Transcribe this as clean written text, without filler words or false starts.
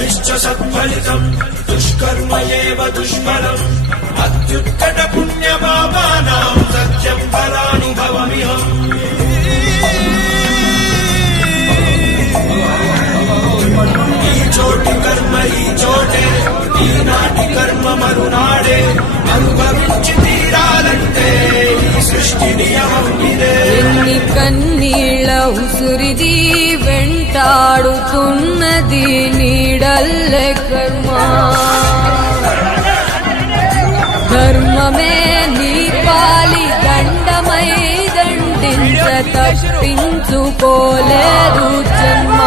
कर्मभिश्च सत्फलितम् दुष्कर्म एव दुष्फलम् अत्युत्कट पुण्यपापानाम् सत्यम् फलानुभवमिहम् ఈ చోటి కర్మ ఈ చోటే ఈనాటి కర్మ మరునాడే అనుభవించి తీరాలంటే ఈ సృష్టి నియమం ఇదే. ఎన్ని కన్నీళ్ళ ఉసురిది వెంటాడుతున్నది నీడల్లే కర్మ. ధర్మమే నీ పాలి దండమై దండించ తప్పించుకోలేదు జన్మ.